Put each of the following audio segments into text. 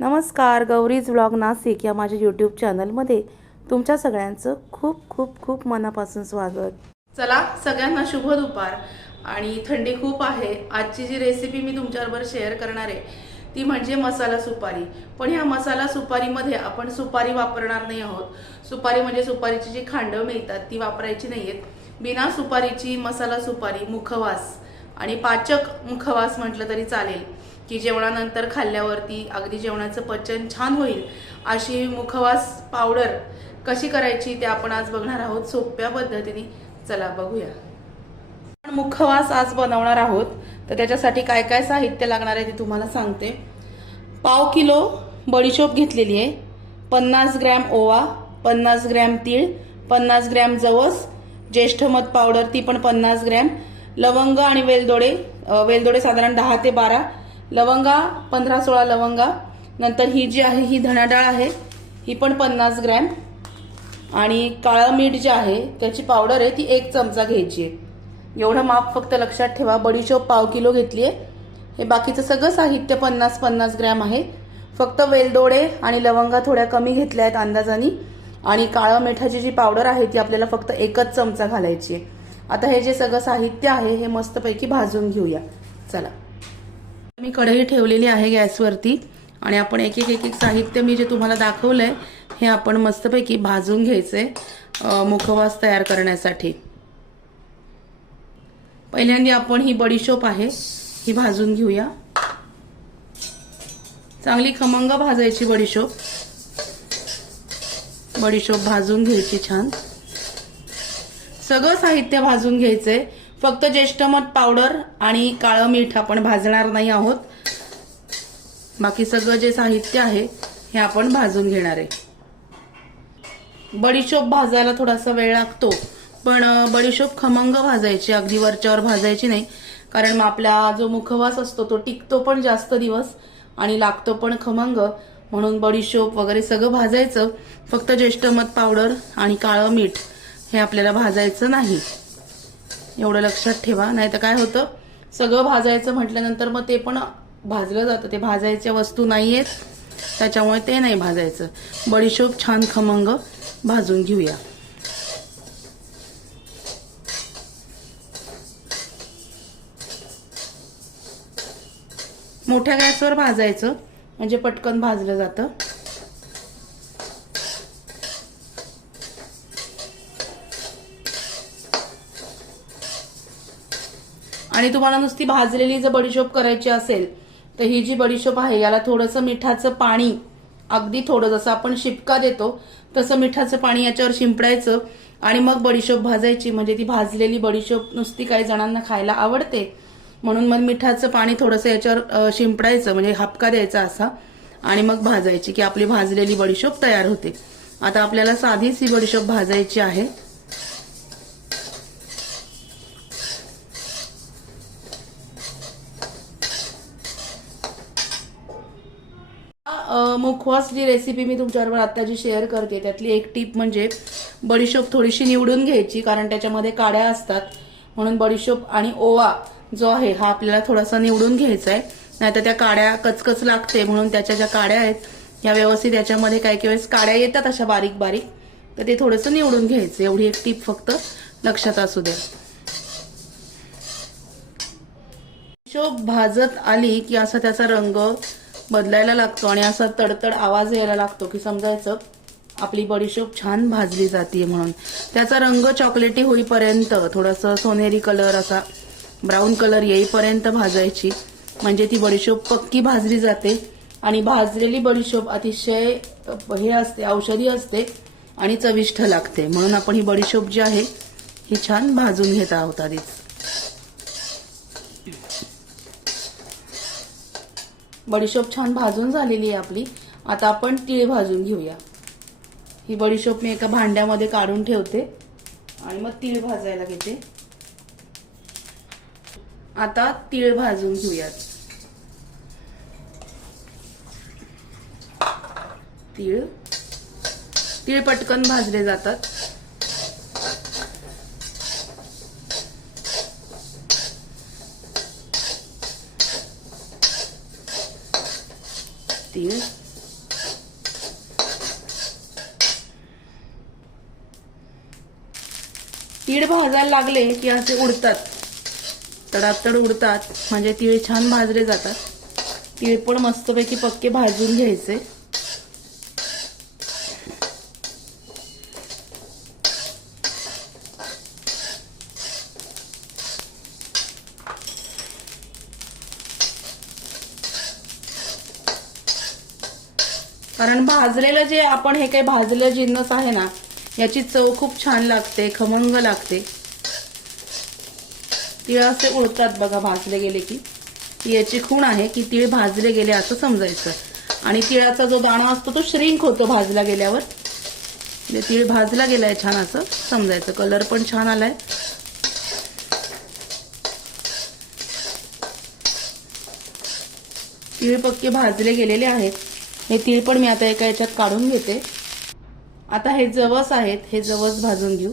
नमस्कार गौरीज व्लॉग नाशिक या माझ्या यूट्यूब चॅनलमध्ये तुमच्या सगळ्यांचं खूप खूप खूप मनापासून स्वागत. चला सगळ्यांना शुभ दुपार. आणि थंडी खूप आहे. आजची जी रेसिपी मी तुमच्याबरोबर शेअर करणार आहे ती म्हणजे मसाला सुपारी. पण ह्या मसाला सुपारीमध्ये आपण सुपारी वापरणार नाही आहोत. सुपारी म्हणजे सुपारीची जी खांडं मिळतात ती वापरायची नाही आहेत बिना सुपारीची मसाला सुपारी मुखवास आणि पाचक मुखवास म्हटलं तरी चालेल. की जेवणानंतर खाल्ल्यावरती अगदी जेवणाचं पचन छान होईल अशी मुखवास पावडर कशी करायची ते आपण आज बघणार आहोत सोप्या पद्धतीने. चला बघूया. आपण मुखवास आज बनवणार आहोत. तर त्याच्यासाठी काय काय साहित्य लागणार आहे ते तुम्हाला सांगते. पाव किलो बडीशोप घेतलेली आहे. पन्नास ग्रॅम ओवा पन्नास ग्रॅम तीळ पन्नास ग्रॅम जवस ज्येष्ठ मध पावडर ती पण पन्नास ग्रॅम लवंग आणि वेलदोडे वेलदोडे साधारण दहा ते बारा लवंगा पंधरा सोळा लवंगा. नंतर ही जी आहे ही धणाडाळ आहे. ही पण पन्नास ग्रॅम. आणि काळं मीठ जे आहे त्याची पावडर आहे ती एक चमचा घ्यायची आहे. एवढं माप फक्त लक्षात ठेवा. बडीशोप पाव किलो घेतली आहे हे बाकीचं सगळं साहित्य पन्नास पन्नास ग्रॅम आहे. फक्त वेलदोडे आणि लवंगा थोड्या कमी घेतल्या आहेत अंदाजानी. आणि काळं मिठाची जी पावडर आहे ती आपल्याला फक्त एकच चमचा घालायची आहे. आता हे जे सगळं साहित्य आहे हे मस्तपैकी भाजून घेऊया. चला. मी कढई ठेवलेली आहे गॅसवरती आणि आपण एक एक एक एक साहित्य मी जे तुम्हाला दाखवलंय हे आपण मस्तपैकी भाजून घ्यायचं आहे मुखवास तयार करण्यासाठी. पहिल्यांदा आपण ही बडीशोप आहे ही भाजून घेऊया. चांगली खमंग भाजायची बडीशोप बडीशोप भाजून घ्यायची छान. सगळं साहित्य भाजून घ्यायचंय. फक्त ज्येष्ठमध पावडर आणि काळं मीठ आपण भाजणार नाही आहोत. बाकी सगळं जे साहित्य आहे हे आपण भाजून घेणार आहे. बडीशोप भाजायला थोडासा वेळ लागतो पण बडीशोप खमंग भाजायची अगदी वरच्यावर भाजायची नाही. कारण मग आपला जो मुखवास असतो तो टिकतो पण जास्त दिवस आणि लागतो पण खमंग. म्हणून बडीशोप वगैरे सगळं भाजायचं. फक्त ज्येष्ठमध पावडर आणि काळं मीठ हे आपल्याला भाजायचं नाही. एवढं लक्षात ठेवा. नाही तर काय होतं? सगळं भाजायचं म्हटल्यानंतर मग ते पण भाजलं जातं. ते भाजायच्या वस्तू नाही आहेत त्याच्यामुळे ते नाही भाजायचं. बडीशोप छान खमंग भाजून घेऊया. मोठ्या गॅसवर भाजायचं. म्हणजे पटकन भाजलं जातं. आणि तुम्हाला नुसती भाजलेली जर बडीशोप करायची असेल तर ही जी बडीशोप आहे याला थोडंसं मिठाचं पाणी अगदी थोडं जसं आपण शिपका देतो तसं मिठाचं पाणी याच्यावर शिंपडायचं आणि मग बडीशोप भाजायची. म्हणजे ती भाजलेली बडीशोप नुसती काही जणांना खायला आवडते. म्हणून मग मिठाचं पाणी थोडंसं याच्यावर शिंपडायचं म्हणजे हापका द्यायचा असा आणि मग भाजायची की आपली भाजलेली बडीशोप तयार होते. आता आपल्याला साधीच ही बडीशोप भाजायची आहे. मुखवास जी रेसिपी मी तुमच्याबरोबर आता जी शेअर करते त्यातली एक टीप म्हणजे बडीशोप थोडीशी निवडून घ्यायची कारण त्याच्यामध्ये काड्या असतात. म्हणून बडीशोप आणि ओवा जो आहे हा आपल्याला थोडासा निवडून घ्यायचा आहे नाहीतर त्या काड्या कचकच लागते म्हणून त्याच्या ज्या काड्या आहेत या व्यवस्थित याच्यामध्ये काही काही वेळेस काड्या येतात अशा बारीक बारीक. तर ते थोडंसं निवडून घ्यायचं एवढी एक टीप फक्त लक्षात असू द्या. शोप भाजत आली की असा त्याचा रंग बदलायला लागतो आणि असा तडतड आवाज यायला लागतो की समजायचं आपली बडीशोप छान भाजली जाते म्हणून. त्याचा रंग चॉकलेटी होईपर्यंत थोडासा सोनेरी कलर असा ब्राऊन कलर येईपर्यंत भाजायची. म्हणजे ती बडीशोप पक्की भाजली जाते आणि भाजलेली बडीशोप अतिशय हे असते औषधी असते आणि चविष्ट लागते. म्हणून आपण ही बडीशोप जी आहे ही छान भाजून घेत आहोत आधीच. बडीशोप छान भाजून झालेली आहे आपली. आता आपण तीळ भाजून घेऊया. ही बडीशोप मी एका भांड्यामध्ये काढून ठेवते आणि मग तीळ भाजायला घेते. आता तीळ भाजून घेऊयात. तीळ. तीळ पटकन भाजले जातात. तीळ तीळ भाजायला लागले की असे उडतात. तडातड उडतात. म्हणजे तीळ छान भाजले जातात. तीळ पण मस्तपैकी पक्के भाजून घ्यायचे. कारण भाजलेलं जे आपण हे काही भाजलेलं जिन्नस आहे ना याची चव खूप छान लागते खमंग लागते. तिळ असे उडतात बघा भाजले गेले की. याची खूण आहे की तिळ भाजले गेले असं समजायचं. आणि तिळाचा जो दाणा असतो तो श्रिंक होतो भाजला गेल्यावर. म्हणजे भाजला गेलाय छान असं समजायचं. कलर पण छान आलाय. तिळ पक्के भाजले गेलेले आहेत. हे तीळ पण मी आता एका याच्यात काढून घेते. आता हे जवस आहेत हे जवस भाजून घेऊ.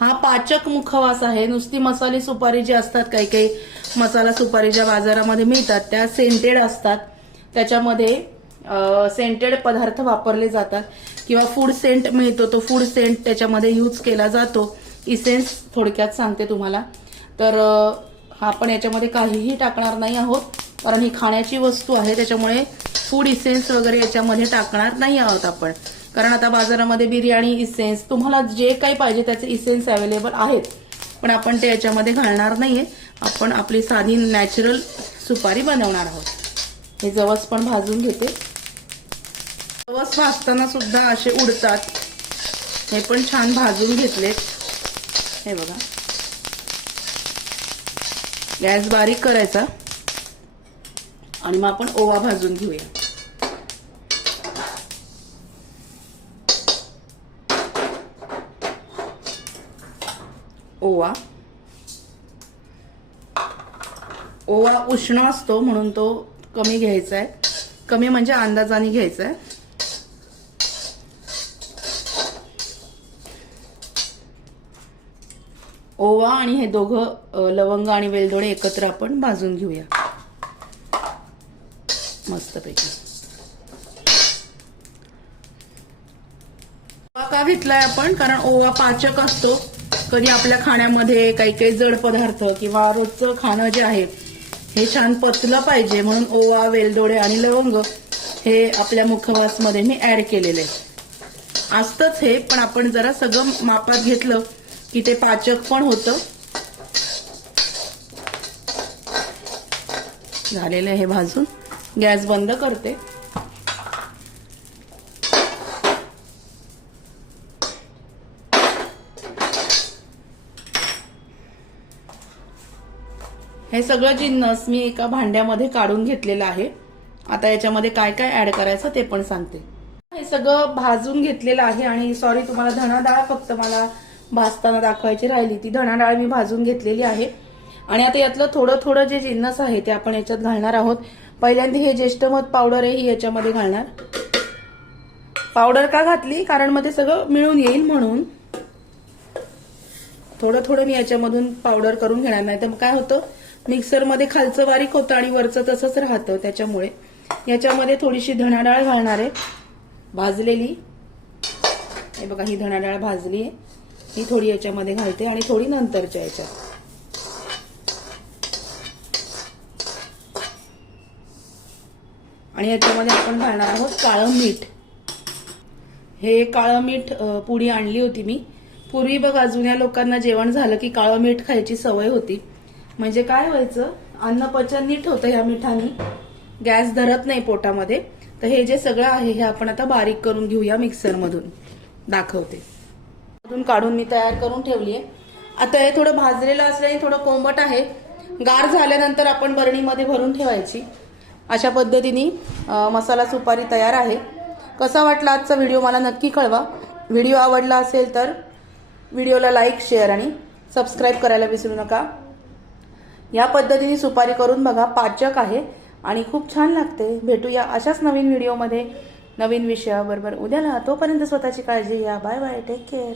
हा पाचक मुखवास आहे. नुसती मसाले सुपारी जी असतात काही काही मसाला सुपारी ज्या बाजारामध्ये मिळतात त्या सेंटेड असतात. त्याच्यामध्ये सेंटेड पदार्थ वापरले जातात. किंवा फूड सेंट मिळतो तो फूड सेंट त्याच्यामध्ये यूज केला जातो. इसेन्स थोडक्यात सांगते तुम्हाला. तर हा आपण याच्यामध्ये काहीही टाकणार नाही आहोत. कारण ही खाण्याची वस्तू आहे त्याच्यामुळे फूड इसेन्स वगैरे याच्यामध्ये टाकणार नाही आहोत आपण. कारण आता बाजारामध्ये बिर्याणी इसेन्स तुम्हाला जे काही पाहिजे त्याचे इसेन्स अवेलेबल आहेत. पण आपण ते याच्यामध्ये घालणार नाहीये. आपण आपली साधी नॅचरल सुपारी बनवणार आहोत. हे जवस पण भाजून घेते. जवस भाजताना सुद्धा असे उडतात. हे पण छान भाजून घेतलेत. हे बघा. गॅस बारीक करायचा. आणि मग आपण ओवा भाजून घेऊया. ओवा. ओवा उष्ण असतो म्हणून तो कमी घ्यायचा आहे कमी म्हणजे अंदाजाने घ्यायचा आहे ओवा आणि हे दोघं लवंग आणि वेलदोडे एकत्र आपण भाजून घेऊया. मस्तपैकी. ओवा का घेतलाय आपण? कारण ओवा पाचक असतो. कधी आपल्या खाण्यामध्ये काही काही जड पदार्थ किंवा रोजचं खाणं जे आहे हे छान पचलं पाहिजे. म्हणून ओवा वेलदोडे आणि लवंग हे आपल्या मुखवासमध्ये मी ऍड केलेले. आहे असतंच हे पण आपण जरा सगळं मापात घेतलं. की ते पाचक पण होतं. झालेलं आहे हे भाजून. गॅस बंद करते. हे सगळं जिन्नस मी एका भांड्यामध्ये काढून घेतलेलं आहे. आता याच्यामध्ये काय काय ऍड करायचं ते पण सांगते. हे सगळं भाजून घेतलेलं आहे आणि सॉरी तुम्हाला धणा डाळ फक्त मला भाजताना दाखवायची राहिली. ती धणा डाळ मी भाजून घेतलेली आहे. आणि आता यातलं थोडं थोडं जे जिन्नस आहे ते आपण याच्यात घालणार आहोत. पहिल्यांदा हे ज्येष्ठमध पावडर आहे ही याच्यामध्ये घालणार. पावडर का घातली? कारण मग ते सगळं मिळून येईल म्हणून. थोडं थोडं मी याच्यामधून पावडर करून घेणार नाही. तर काय होतं? मिक्सरमध्ये खालचं बारीक होतं आणि वरचं तसंच राहतं त्याच्यामुळे. याच्यामध्ये थोडीशी धणाडाळ घालणार आहे. भाजलेली. हे बघा ही धणाडाळ भाजली आहे. ही थोडी याच्यामध्ये घालते आणि थोडी नंतरच्या याच्यात. आणि याच्यामध्ये आपण घालणार आहोत काळं मीठ. हे काळं मीठ पुडी आणली होती मी. पूर्वी बघा जुन्या लोकांना जेवण झालं की काळं मीठ खायची सवय होती. म्हणजे काय व्हायचं अन्न पचन नीट होतं ह्या मिठाने. गॅस धरत नाही पोटामध्ये. तर हे जे सगळं आहे हे आपण आता बारीक करून घेऊया मिक्सरमधून. दाखवते. अजून काढून मी तयार करून ठेवली आहे. आता हे थोडं भाजलेलं असल्याने थोडं कोंबट आहे. गार झाल्यानंतर आपण बरणीमध्ये भरून ठेवायची. अशा पद्धतीने मसाला सुपारी तयार आहे. कसा वाटला आजचा व्हिडिओ मला नक्की कळवा. व्हिडिओ आवडला असेल तर व्हिडिओला लाईक शेअर आणि सबस्क्राईब करायला विसरू नका. या पद्धतीने सुपारी करून बघा पाचक आहे आणि खूप छान लागते. भेटूया अशाच नवीन व्हिडिओमध्ये. नवीन विषयाबरोबर उद्याला. तोपर्यंत स्वतःची काळजी घ्या. Bye bye. Take care